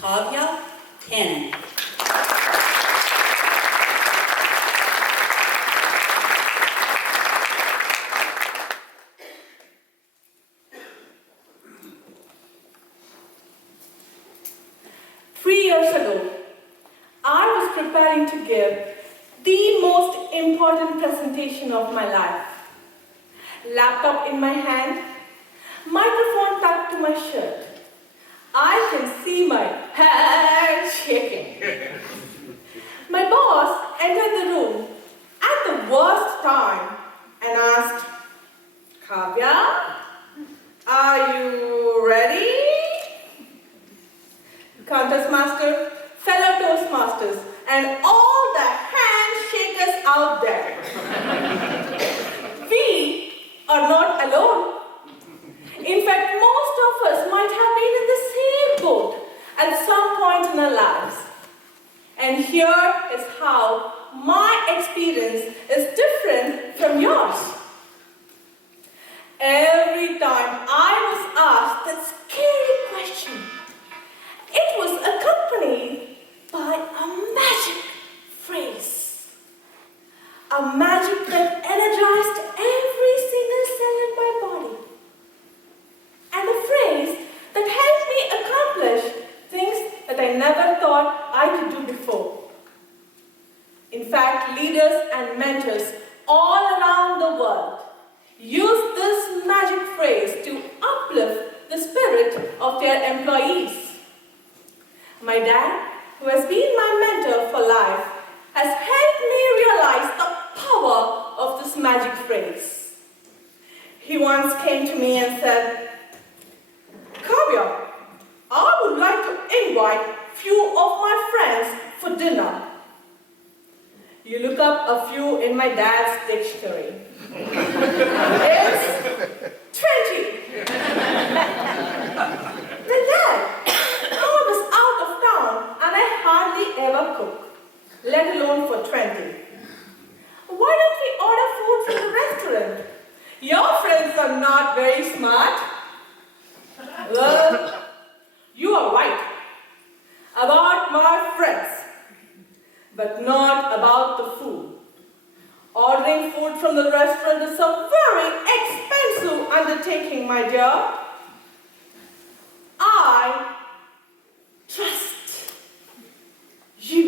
Kavya, 10. Years ago, I was preparing to give the most important presentation of my life. Laptop in my hand, microphone tucked to my shirt. I can see my hand shaking. My boss entered the room at the worst time and asked, "Kavya, are you ready?" Contestmaster, fellow Toastmasters, and all the handshakers out there. We are not alone. In fact, most of us might have been in the same boat at some point in our lives. And here is how my experience is different from yours. Every time I was asked that scary question, it was accompanied by a magic phrase. A magic that energized every single cell in my body. And a phrase that helped me accomplish things that I never thought I could do before. In fact, leaders and mentors all around the world use this magic phrase to uplift the spirit of their employees. My dad, who has been my mentor for life, has helped me realize the power of this magic phrase. He once came to me and said, "Kavya, I would like to invite few of my friends for dinner." You look up a few in my dad's dictionary. It's 20. Then Dad, hardly ever cook, let alone for 20. Why don't we order food from the restaurant? Your friends are not very smart. Well, you are right about my friends, but not about the food. Ordering food from the restaurant is a very expensive undertaking, my dear. I trust you.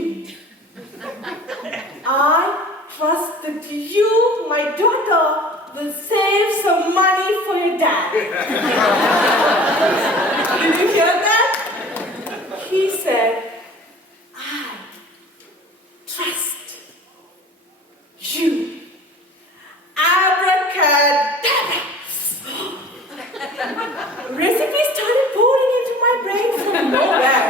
I trust that you, my daughter, will save some money for your dad. Did you hear that? He said, "I trust you." Abracadabra. Recipes started pouring into my brain from nowhere.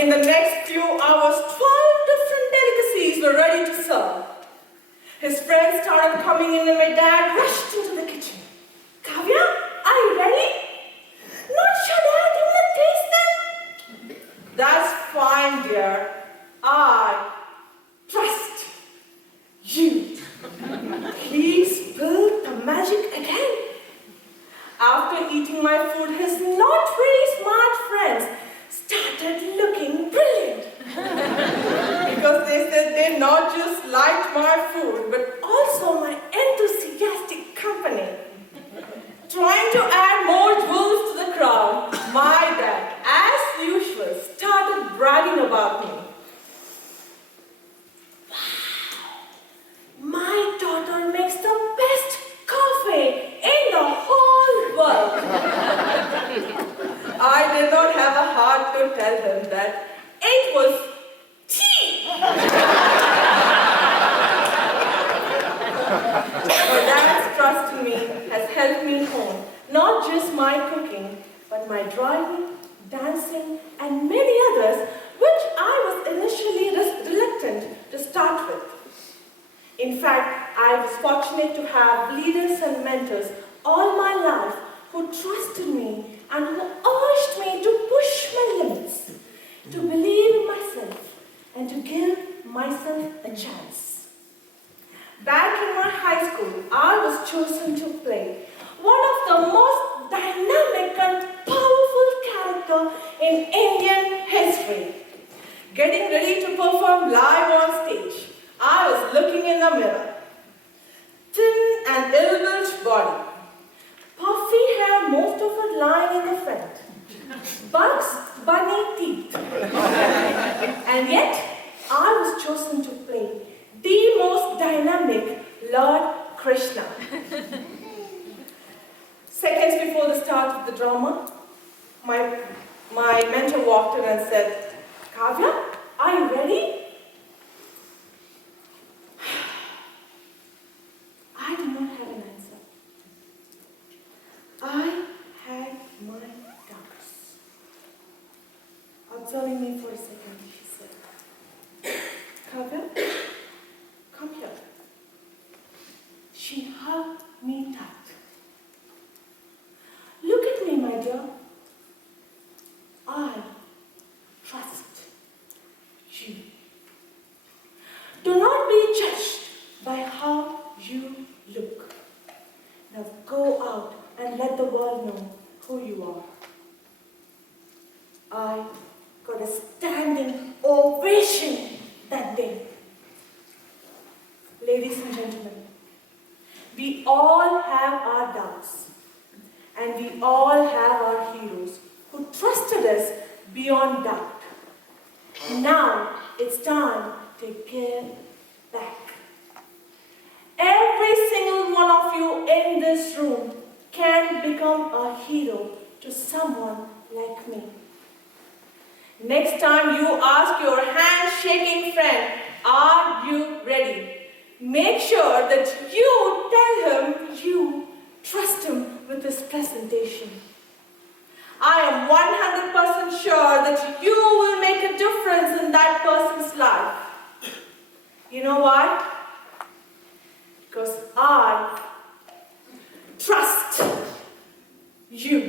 In the next few hours, 12 different delicacies were ready to serve. His friends started coming in and my dad rushed into the kitchen. "Kavya, are you ready?" "Not sure, Dad. You want to taste them?" "That's fine, dear. I trust you." He spilled the magic again. After eating my food, his not very smart friends started looking brilliant. Because they said they not just liked my food, but also my enthusiastic company. Trying to add more jewels to the crown, my dad, as usual, started bragging about me. "Wow, my daughter makes the best coffee in the whole world." I did not have a heart to tell him that it was tea. My dad's trust in me has helped me hone not just my cooking, but my driving, dancing, and many others, which I was initially reluctant to start with. In fact, I was fortunate to have leaders and mentors all my life who trusted me and who urged me to push my limits, to believe in myself, and to give myself a chance. Back in school, I was chosen to play one of the most dynamic and powerful characters in Indian history. Getting ready to perform live on stage, I was looking in the mirror. Thin and ill-built body, puffy hair, most of it lying in the front, Bugs Bunny teeth. And yet, I was chosen to play the most dynamic Lord Krishna. Seconds before the start of the drama, my mentor walked in and said, "Kavya, are you ready?" I did not have an answer. I had my doubts. Observing me for a second, she said, "Kavya, come here." She hugged me tight. "Look at me, my dear. I trust you. Do not be judged by how you look. Now go out and let the world know who you are." I got a standing ovation that day. Ladies and gentlemen, we all have our doubts, and we all have our heroes who trusted us beyond doubt. Now it's time to give back. Every single one of you in this room can become a hero to someone like me. Next time you ask your hand-shaking friend, "Are you ready?" make sure that you tell him you trust him with this presentation. I am 100% sure that you will make a difference in that person's life. You know why? Because I trust you.